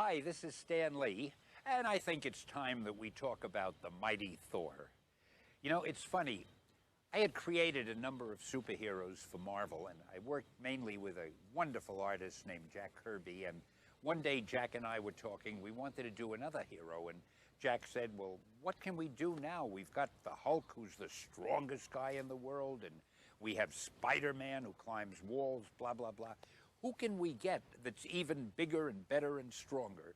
Hi, this is Stan Lee, and I think it's time that we talk about the mighty Thor. You know, it's funny. I had created a number of superheroes for Marvel, and I worked mainly with a wonderful artist named Jack Kirby. And one day, Jack and I were talking. We wanted to do another hero, and Jack said, well, what can we do now? We've got the Hulk, who's the strongest guy in the world, and we have Spider-Man, who climbs walls, blah, blah, blah. Who can we get that's even bigger and better and stronger?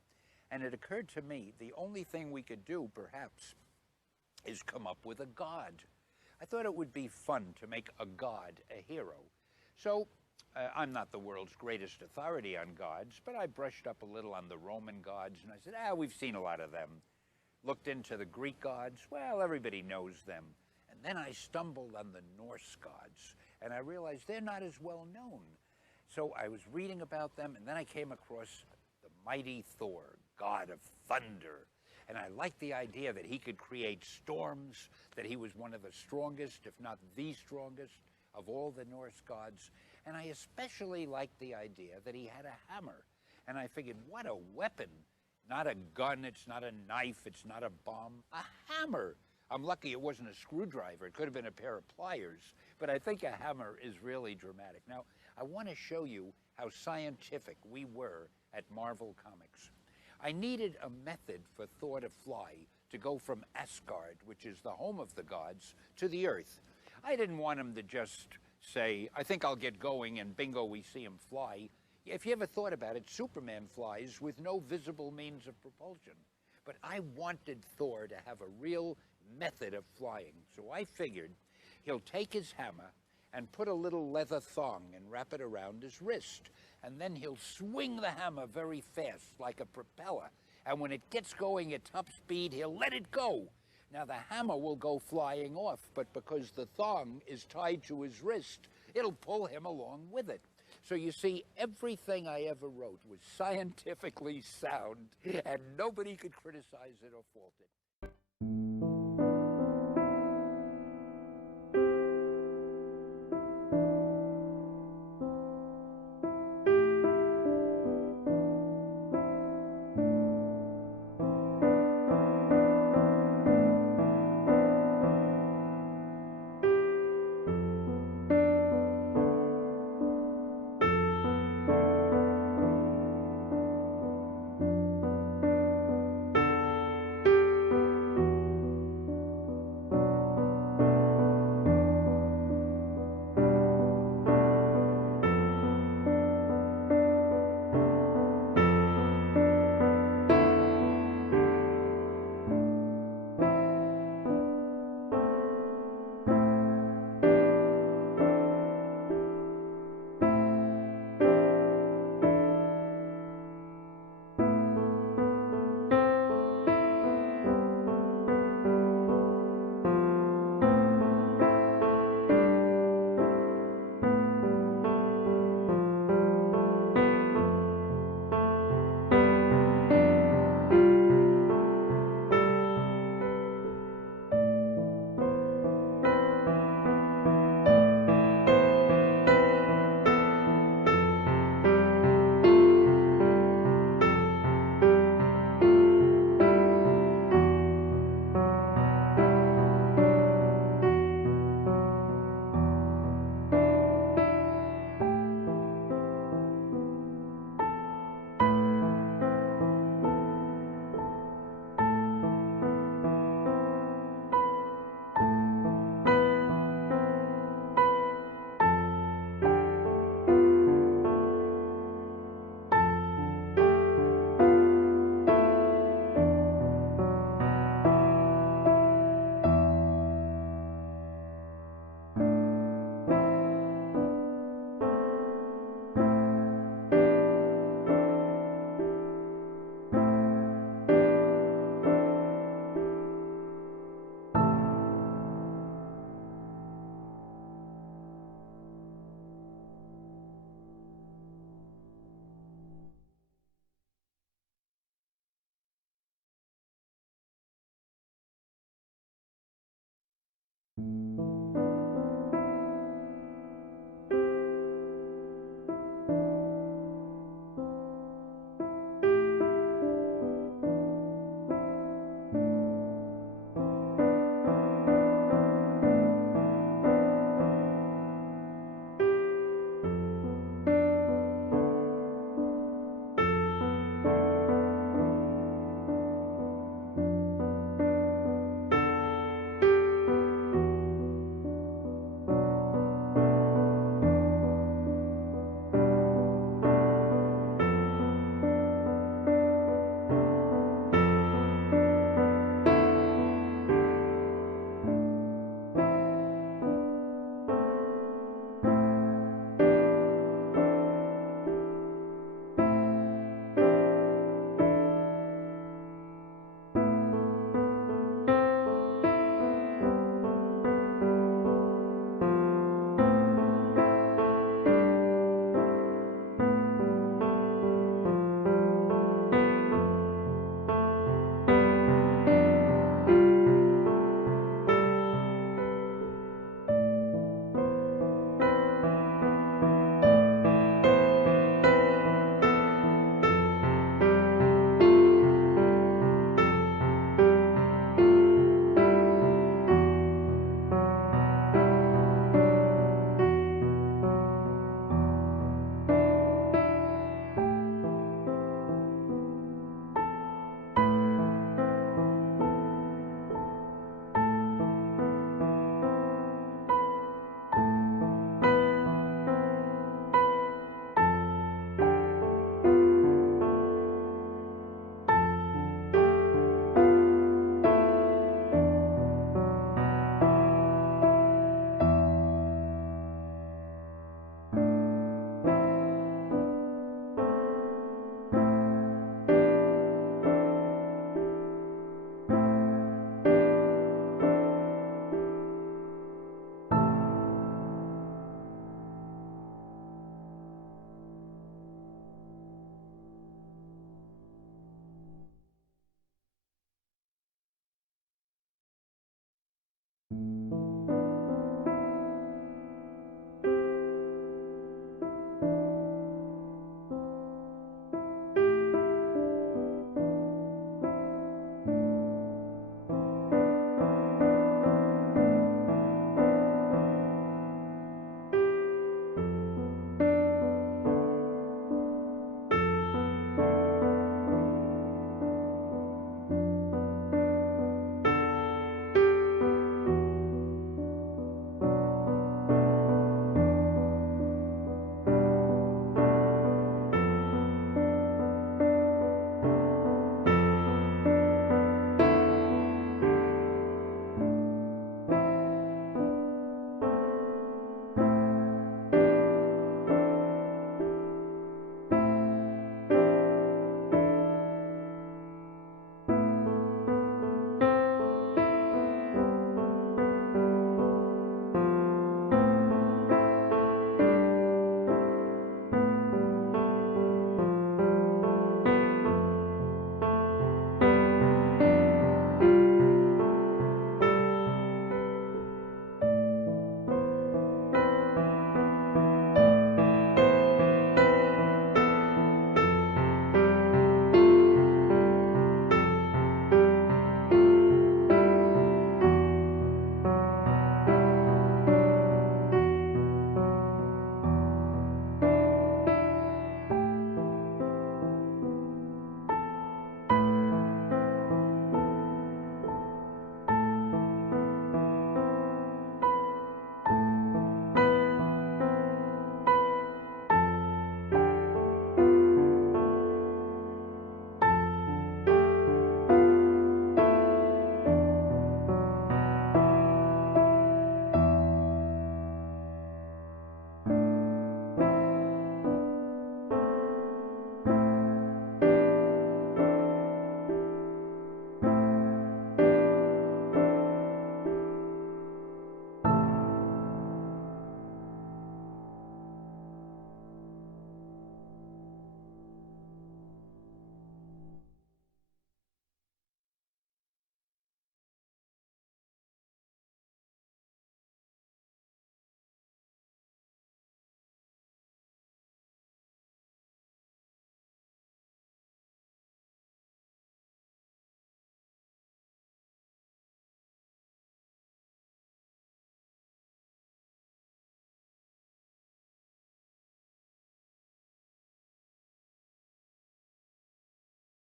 And it occurred to me, the only thing we could do, perhaps, is come up with a god. I thought it would be fun to make a god a hero. So I'm not the world's greatest authority on gods, but I brushed up a little on the Roman gods, and I said, we've seen a lot of them. Looked into the Greek gods, well, everybody knows them. And then I stumbled on the Norse gods, and I realized they're not as well known. So I was reading about them, and then I came across the mighty Thor, god of thunder. And I liked the idea that he could create storms, that he was one of the strongest, if not the strongest, of all the Norse gods. And I especially liked the idea that he had a hammer. And I figured, what a weapon. Not a gun, it's not a knife, it's not a bomb, a hammer. I'm lucky it wasn't a screwdriver. It could have been a pair of pliers. But I think a hammer is really dramatic. Now, I want to show you how scientific we were at Marvel Comics. I needed a method for Thor to fly, to go from Asgard, which is the home of the gods, to the Earth. I didn't want him to just say, I think I'll get going, and bingo, we see him fly. If you ever thought about it, Superman flies with no visible means of propulsion. But I wanted Thor to have a real method of flying. So I figured he'll take his hammer and put a little leather thong and wrap it around his wrist. And then he'll swing the hammer very fast, like a propeller. And when it gets going at top speed, he'll let it go. Now the hammer will go flying off, but because the thong is tied to his wrist, it'll pull him along with it. So you see, everything I ever wrote was scientifically sound, and nobody could criticize it or fault it.